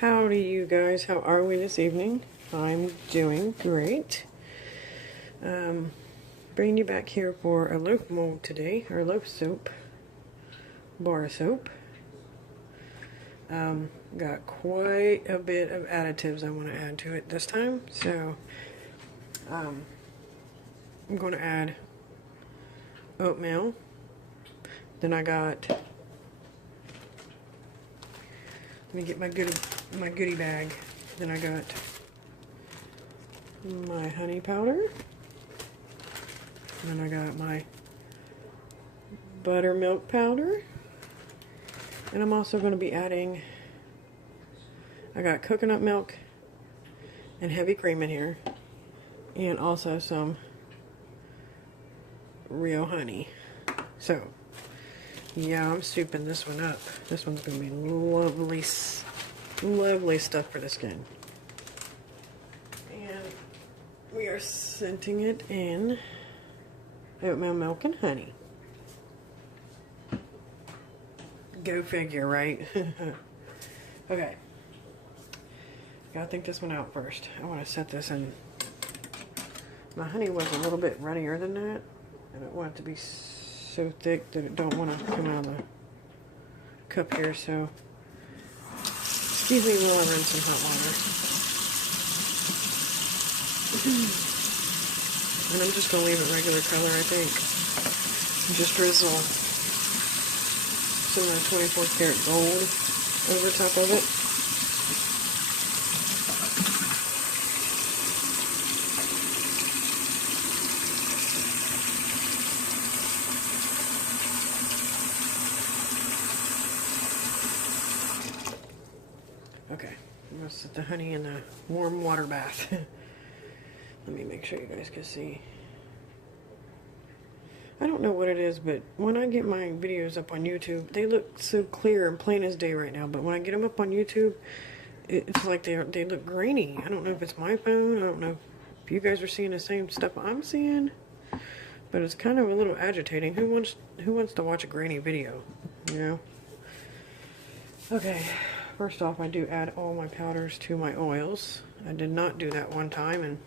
Howdy, you guys. How are we this evening? I'm doing great. Bringing you back here for a loaf mold today, or loaf soap, bar soap. Got quite a bit of additives I want to add to it this time, so I'm going to add oatmeal. Then I got, let me get my goodie bag. Then I got my honey powder. And then I got my buttermilk powder. And I'm also going to be adding, I got coconut milk and heavy cream in here. And also some real honey. So, yeah, I'm souping this one up. This one's going to be lovely, lovely stuff for the skin. And we are scenting it in oatmeal milk and honey. Go figure, right? Okay. Gotta think this one out first. I want to set this in. My honey was a little bit runnier than that. I don't want it to be so thick that it don't want to come out of the cup here, so excuse me while I run some hot water. And I'm just going to leave it regular color, I think. Just drizzle some of the 24 karat gold over top of it. Okay, I'm going to set the honey in the warm water bath. Let me make sure you guys can see. I don't know what it is, but when I get my videos up on YouTube, they look so clear and plain as day right now. But when I get them up on YouTube, it's like they look grainy. I don't know if it's my phone. I don't know if you guys are seeing the same stuff I'm seeing. But it's kind of a little agitating. Who wants to watch a grainy video? You know? Okay. First off, I do add all my powders to my oils. I did not do that one time, and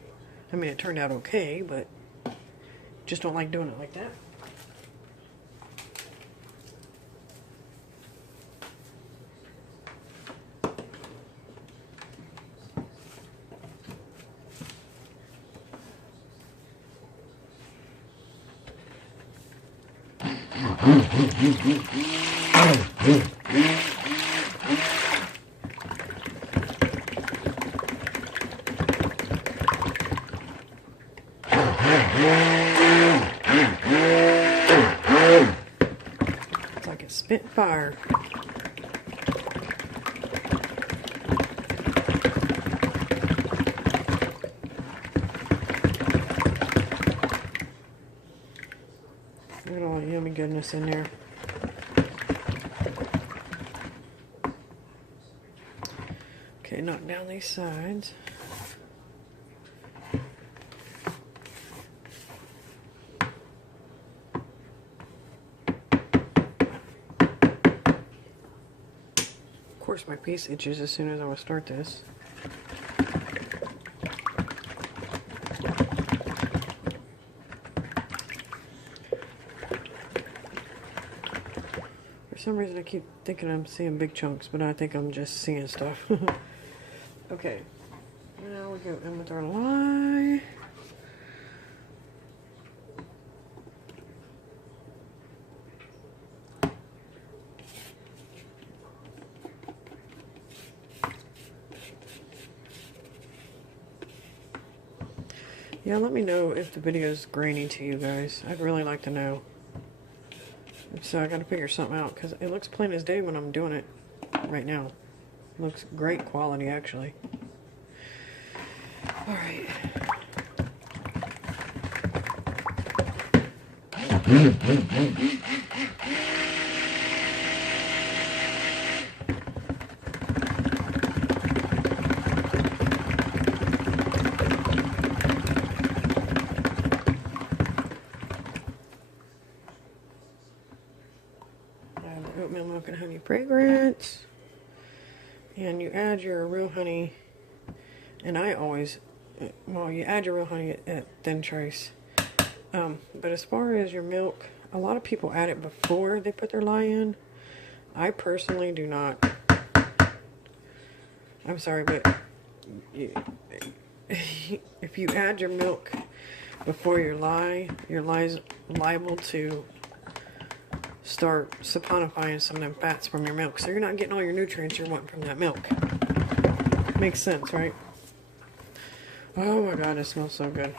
I mean, it turned out okay, but just don't like doing it like that. It's like a spit fire. Look at all the yummy goodness in there. Okay, knock down these sides. Of course, my piece itches as soon as I will start this. For some reason, I keep thinking I'm seeing big chunks, but I think I'm just seeing stuff. Okay, now we go in with our lye. Yeah, let me know if the video is grainy to you guys. I'd really like to know. So I gotta figure something out, because it looks plain as day when I'm doing it right now. Looks great quality, actually. Alright. Add the oatmeal milk and honey fragrance. and you add your real honey, and I always, well, you add your real honey at thin trace. But as far as your milk, a lot of people add it before they put their lye in. I personally do not. I'm sorry, but if you add your milk before your lie's liable to start saponifying some of them fats from your milk. So you're not getting all your nutrients you're wanting from that milk. Makes sense, right? Oh my god, it smells so good.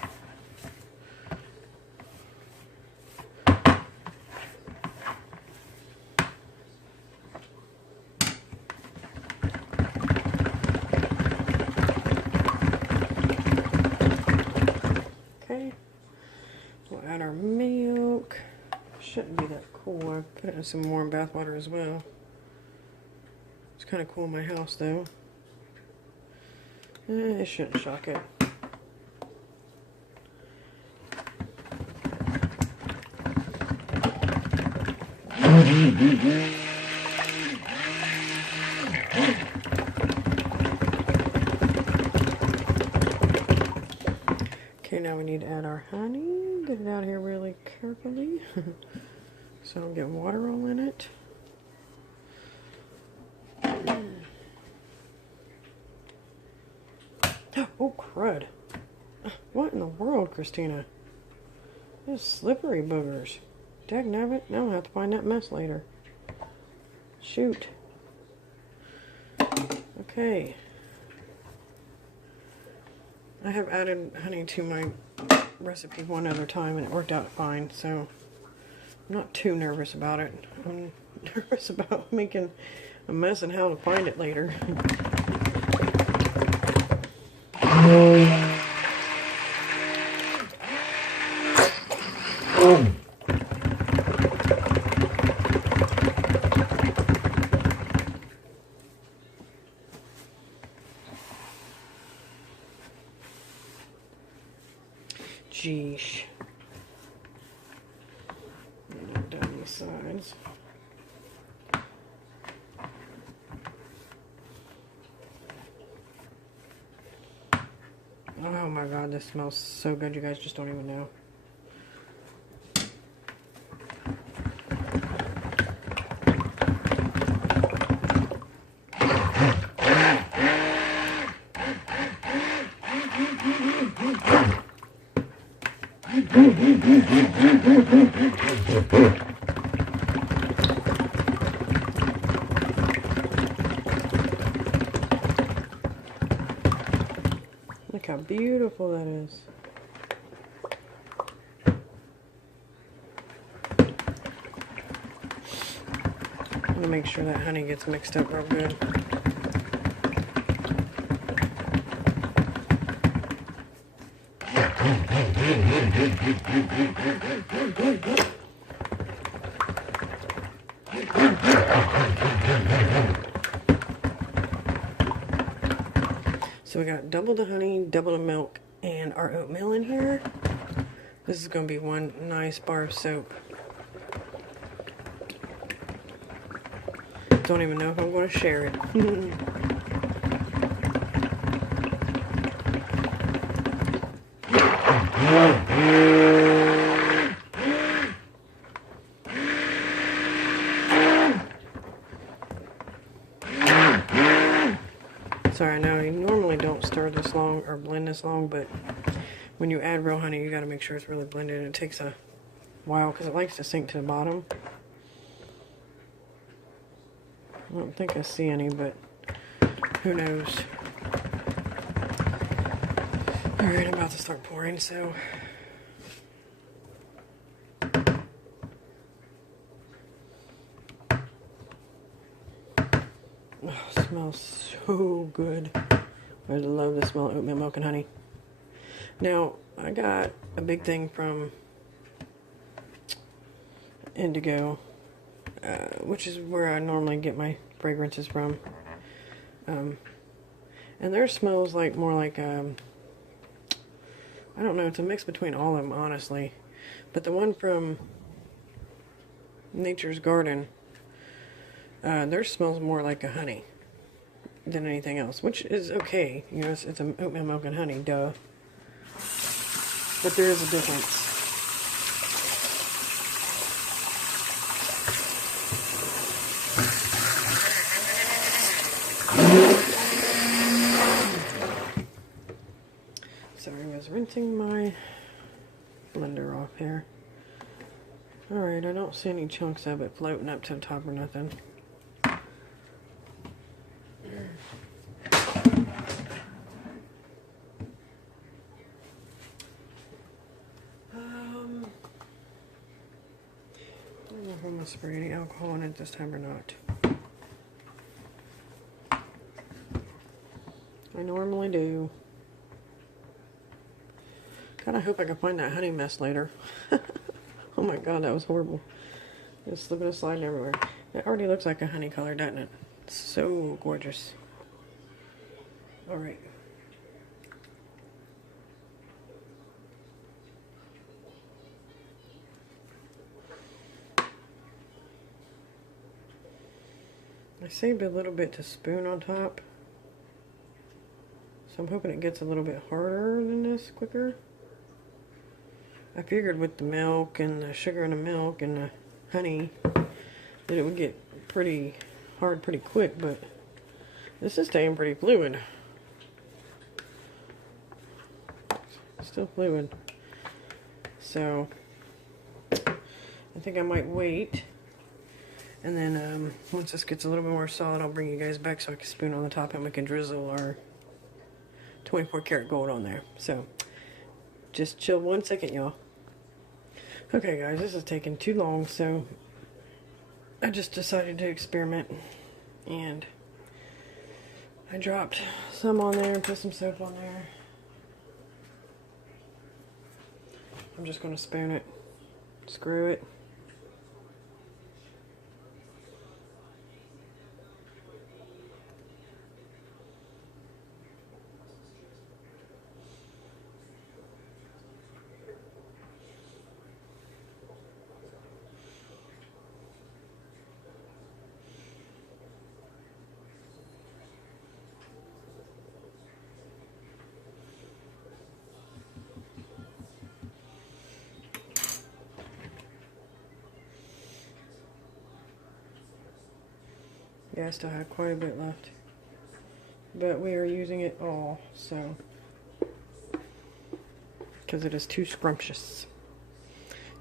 Okay, we'll add our milk. Shouldn't be that cool. I put it in some warm bath water as well. It's kind of cool in my house though. It shouldn't shock it. Okay, now we need to add our honey. Get it out here really carefully so I don't get water all in it. Oh, crud. What in the world, Christina? Those slippery boogers. Dagnabbit, now I'll have to find that mess later. Shoot. Okay. I have added honey to my recipe one other time and it worked out fine, so I'm not too nervous about it. I'm nervous about making a mess and how to find it later. Jeesh. Down these sides. Oh my god, this smells so good, you guys just don't even know. Look how beautiful that is. I'm gonna make sure that honey gets mixed up real good. So we got double the honey, double the milk, and our oatmeal in here. This is going to be one nice bar of soap. Don't even know if I'm going to share it. Sorry, I know you normally don't stir this long or blend this long, but when you add real honey, you got to make sure it's really blended. It takes a while because it likes to sink to the bottom. I don't think I see any, but who knows. Alright, I'm about to start pouring, so... Oh, it smells so good. I love the smell of oatmeal milk and honey. Now, I got a big thing from Indigo, which is where I normally get my fragrances from. And theirs smells like more like, I don't know, it's a mix between all of them, honestly. But the one from Nature's Garden, theirs smells more like a honey. than anything else, which is okay. You know, it's a oatmeal milk and honey, duh. But there is a difference. Sorry, I was rinsing my blender off here. Alright, I don't see any chunks of it floating up to the top or nothing. I don't know if I'm going to spray any alcohol in it this time or not. I normally do. God, I hope I can find that honey mess later. Oh my god, that was horrible. It's slipping and sliding everywhere. It already looks like a honey color, doesn't it? It's so gorgeous. Alright. I saved a little bit to spoon on top. So I'm hoping it gets a little bit harder than this quicker. I figured with the milk and the sugar in the milk and the honey that it would get pretty hard pretty quick, but this is staying pretty fluid. Still fluid. So I think I might wait, and then once this gets a little bit more solid, I'll bring you guys back so I can spoon on the top and we can drizzle our 24 karat gold on there. So just chill 1 second, y'all. Okay guys, this is taking too long, so I just decided to experiment, and I dropped some on there and put some soap on there. I'm just going to spoon it, screw it. Yeah, I still have quite a bit left, but we are using it all, so, because it is too scrumptious,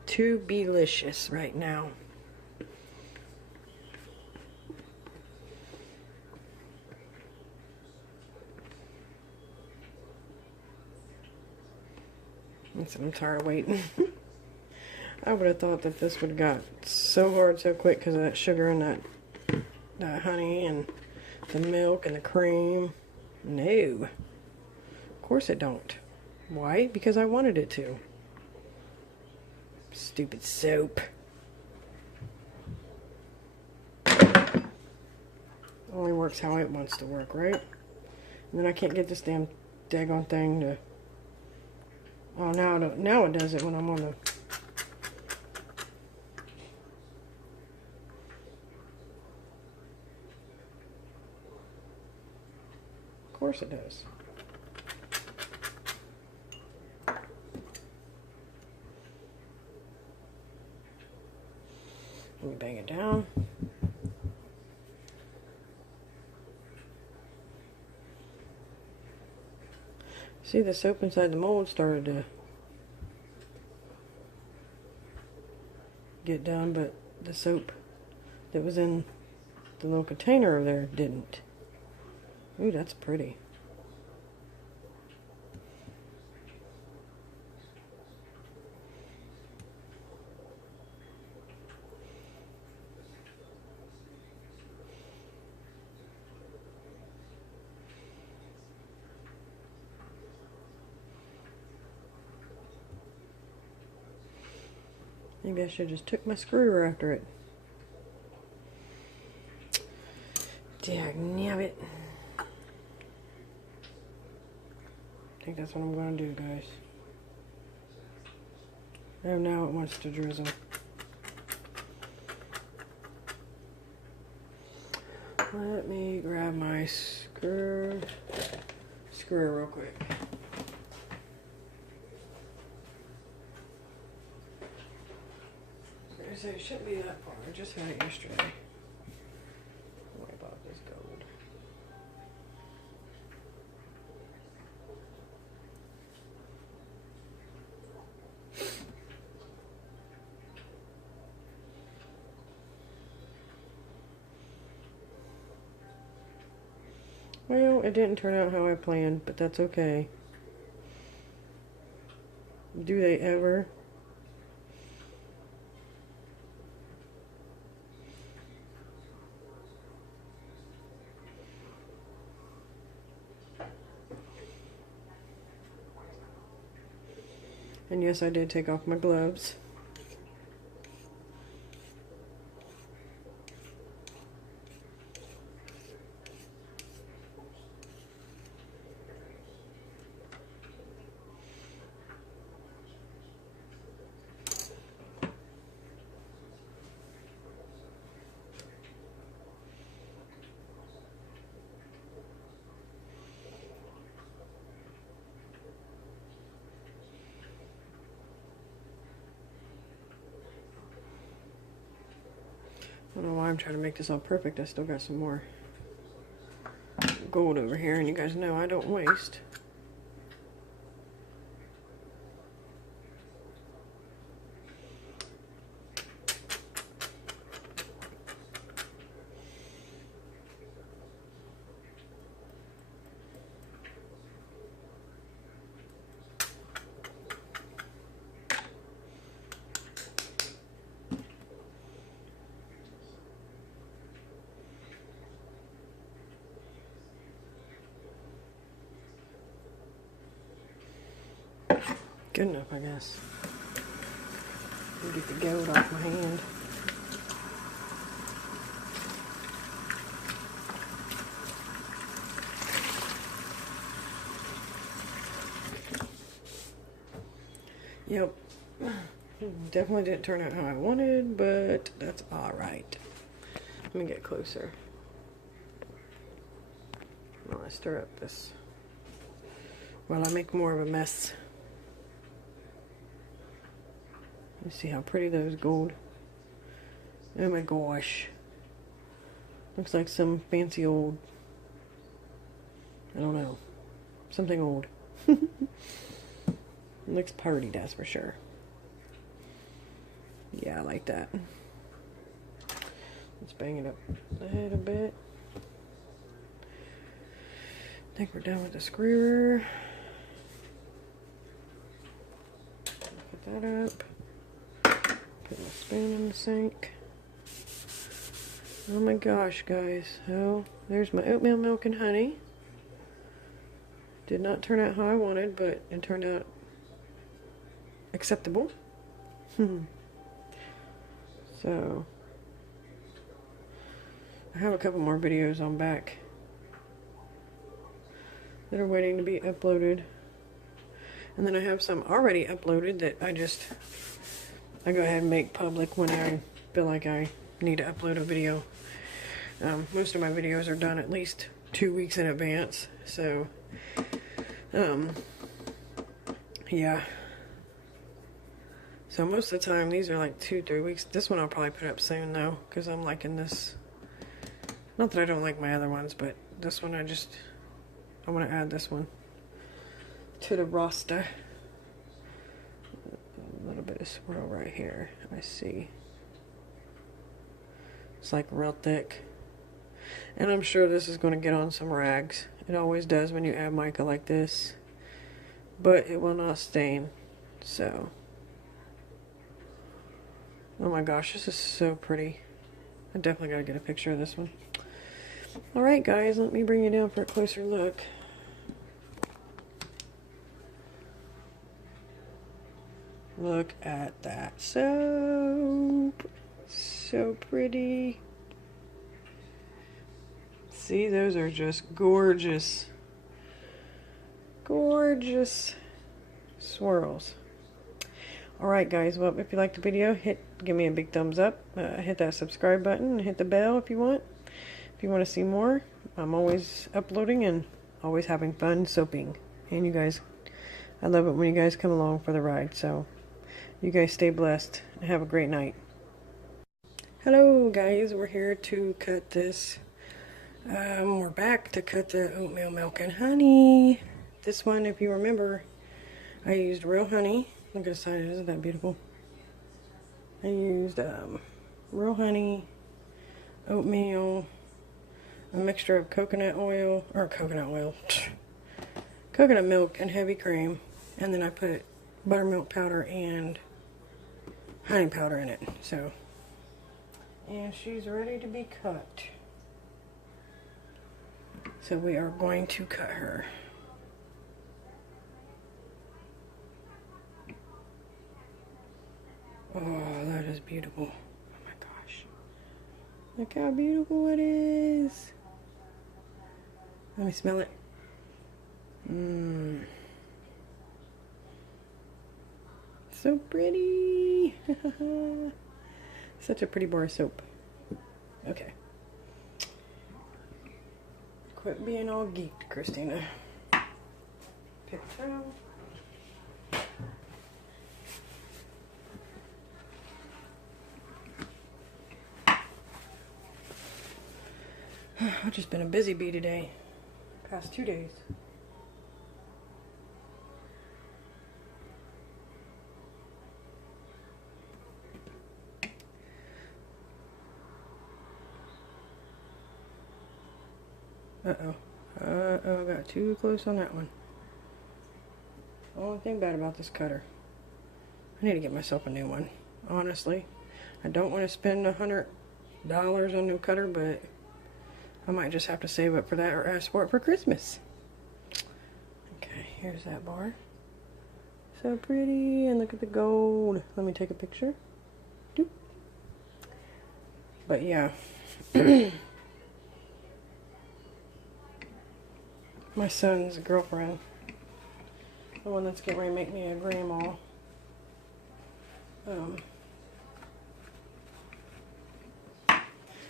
too delicious right now. Listen, I'm tired of waiting. I would have thought that this would have got so hard so quick because of that sugar and that honey and the milk and the cream. No. Of course it don't. Why? Because I wanted it to. Stupid soap. Only works how it wants to work, right? And then I can't get this damn daggone thing to... Oh, now it does it when I'm on the... Of course it does. Let me bang it down. See, the soap inside the mold started to get done, but the soap that was in the little container over there didn't. Ooh, that's pretty. Maybe I should have just took my screwer after it. Dagnabbit. I think that's what I'm going to do, guys. Oh, now it wants to drizzle. Let me grab my screw real quick. So it shouldn't be that far. I just had it yesterday. Don't worry about this gold. Well, it didn't turn out how I planned, but that's okay. Do they ever? And yes, I did take off my gloves. I don't know why I'm trying to make this all perfect. I still got some more gold over here, and you guys know I don't waste. Good enough, I guess. Get the gold off my hand. Yep. Definitely didn't turn out how I wanted, but that's alright. Let me get closer. I want to stir up this while I make more of a mess. You see how pretty those gold. Oh my gosh. Looks like some fancy old, I don't know, something old. Looks party, that's for sure. Yeah, I like that. Let's bang it up the head a bit. I think we're done with the screwer. Put that up. Put my spoon in the sink. Oh my gosh, guys. Oh, there's my oatmeal milk and honey. Did not turn out how I wanted, but it turned out acceptable. So, I have a couple more videos on back that are waiting to be uploaded. And then I have some already uploaded that I go ahead and make public when I feel like I need to upload a video. Most of my videos are done at least 2 weeks in advance, so yeah. So most of the time these are like 2-3 weeks. This one I'll probably put up soon though, because I'm liking this. Not that I don't like my other ones, but this one I want to add this one to the roster. A little bit of swirl right here, I see. It's like real thick. And I'm sure this is going to get on some rags. It always does when you add mica like this. But it will not stain. So. Oh my gosh, this is so pretty. I definitely got to get a picture of this one. Alright guys, let me bring you down for a closer look. Look at that soap. So pretty. See, those are just gorgeous. Gorgeous swirls. Alright guys, well, if you liked the video, give me a big thumbs up. Hit that subscribe button and hit the bell if you want. If you want to see more. I'm always uploading and always having fun soaping. And you guys, I love it when you guys come along for the ride. So you guys stay blessed and have a great night. Hello guys, we're here to cut this. We're back to cut the oatmeal milk and honey. This one, if you remember, I used real honey. Look at the side, isn't that beautiful? I used real honey, oatmeal, a mixture of coconut milk and heavy cream, and then I put buttermilk powder and honey powder in it. So, and she's ready to be cut. So we are going to cut her. Oh, that is beautiful. Oh my gosh. Look how beautiful it is. Let me smell it. Mmm. So pretty. Such a pretty bar of soap. Okay. Quit being all geeked, Christina. Pick a towel. I've just been a busy bee today. Past 2 days. Uh-oh, got too close on that one. Only thing bad about this cutter, I need to get myself a new one. Honestly, I don't want to spend $100 on a new cutter, but I might just have to save up for that or ask for it for Christmas. Okay, here's that bar. So pretty, and look at the gold. Let me take a picture. Doop. But yeah. My son's girlfriend, the one that's getting ready to make me a grandma,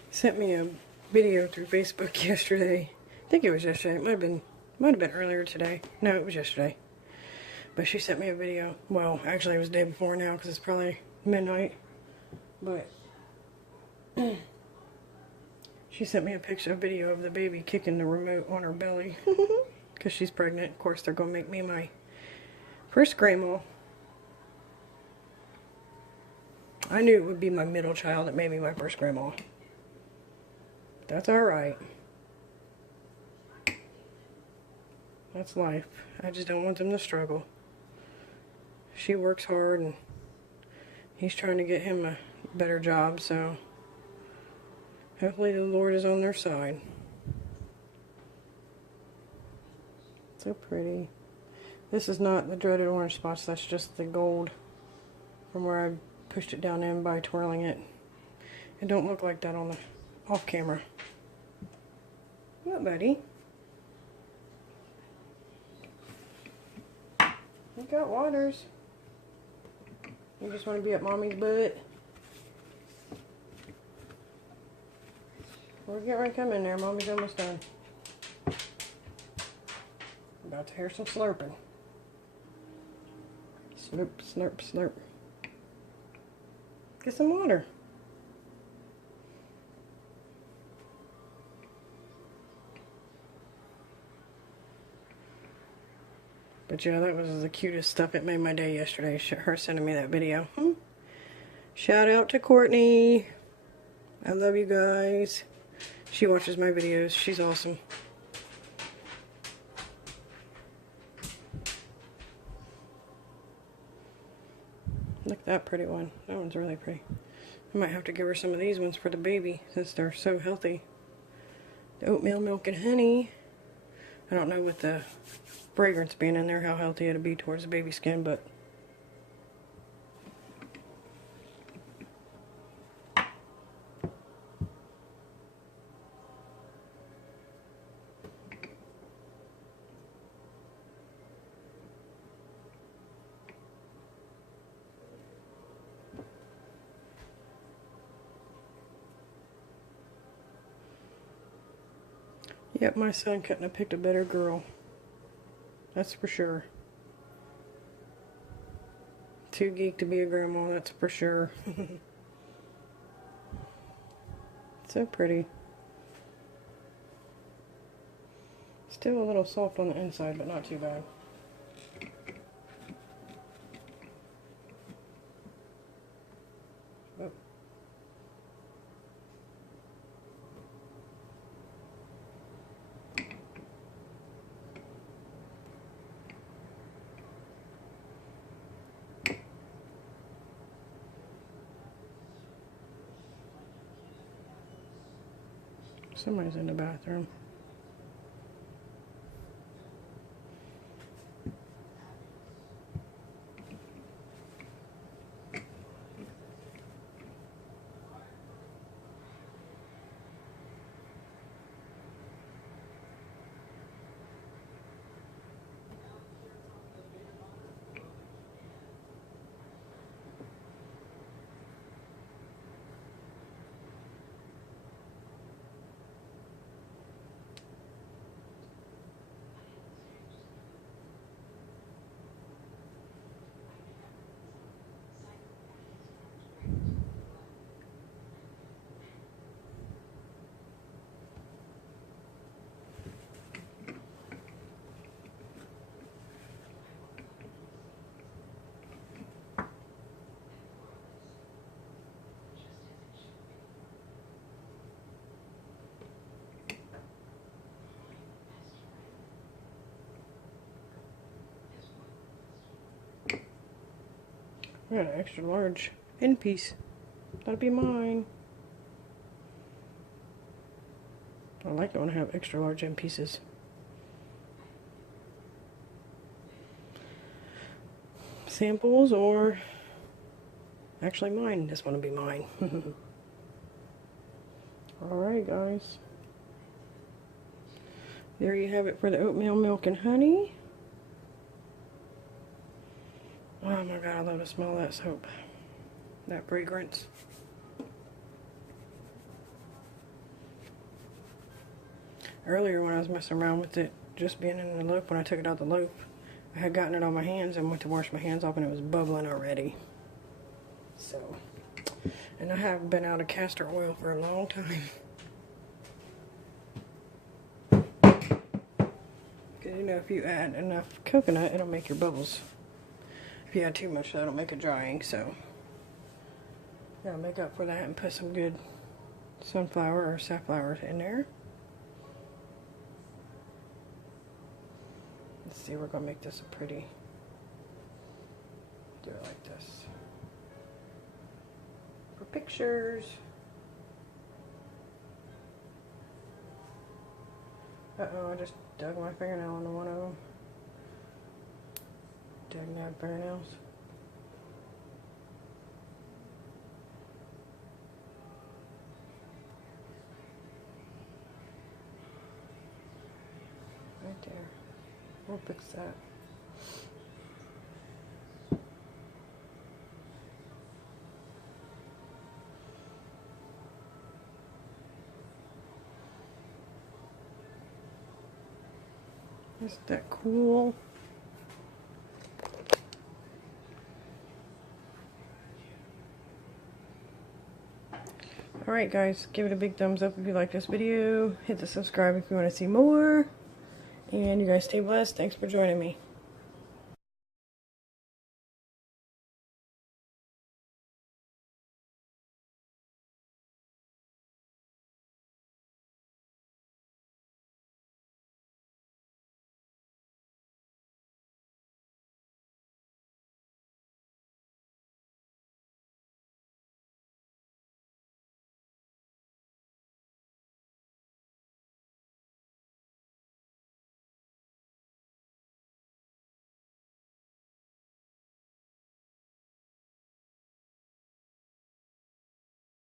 sent me a video through Facebook yesterday. I think it was yesterday. It might have been earlier today. No, it was yesterday. But she sent me a video. Well, actually it was the day before now because it's probably midnight. But she sent me a video of the baby kicking the remote on her belly. Because she's pregnant. Of course, they're going to make me my first grandma. I knew it would be my middle child that made me my first grandma. That's alright. That's life. I just don't want them to struggle. She works hard and he's trying to get him a better job, so hopefully the Lord is on their side. So pretty. This is not the dreaded orange spots, that's just the gold from where I pushed it down in by twirling it. It don't look like that on the off camera. What, buddy? You got waters. You just want to be at mommy's butt. We're getting ready to come in there. Mommy's almost done. About to hear some slurping. Slurp, slurp, slurp. Get some water. But yeah, that was the cutest stuff. It made my day yesterday. Her sending me that video. Shout out to Courtney. I love you guys. She watches my videos. She's awesome. Look at that pretty one. That one's really pretty. I might have to give her some of these ones for the baby since they're so healthy. The oatmeal, milk, and honey. I don't know with the fragrance being in there how healthy it'll be towards the baby skin, but Yep, my son couldn't have picked a better girl. That's for sure. Too geek to be a grandma, that's for sure. So pretty. Still a little soft on the inside, but not too bad. Oh. Somebody's in the bathroom. I got an extra large end piece. That'll be mine. I like it when I have extra large end pieces. Samples or actually mine. This one will be mine. Alright guys. There you have it for the oatmeal, milk, and honey. Oh my god, I love the smell of that soap. That fragrance. Earlier when I was messing around with it, just being in the loaf, when I took it out the loaf, I had gotten it on my hands and went to wash my hands off and it was bubbling already. So, and I have been out of castor oil for a long time. Because you know, if you add enough coconut, it'll make your bubbles. If you add too much, that'll make it drying, so gotta make up for that and put some good sunflower or safflower in there. Let's see, we're gonna make this a pretty, do it like this. For pictures. Uh-oh, I just dug my fingernail into one of them. Dug out fingernails. Right there. We'll fix that. Isn't that cool? Alright guys, give it a big thumbs up if you like this video. Hit the subscribe if you want to see more. And you guys stay blessed. Thanks for joining me.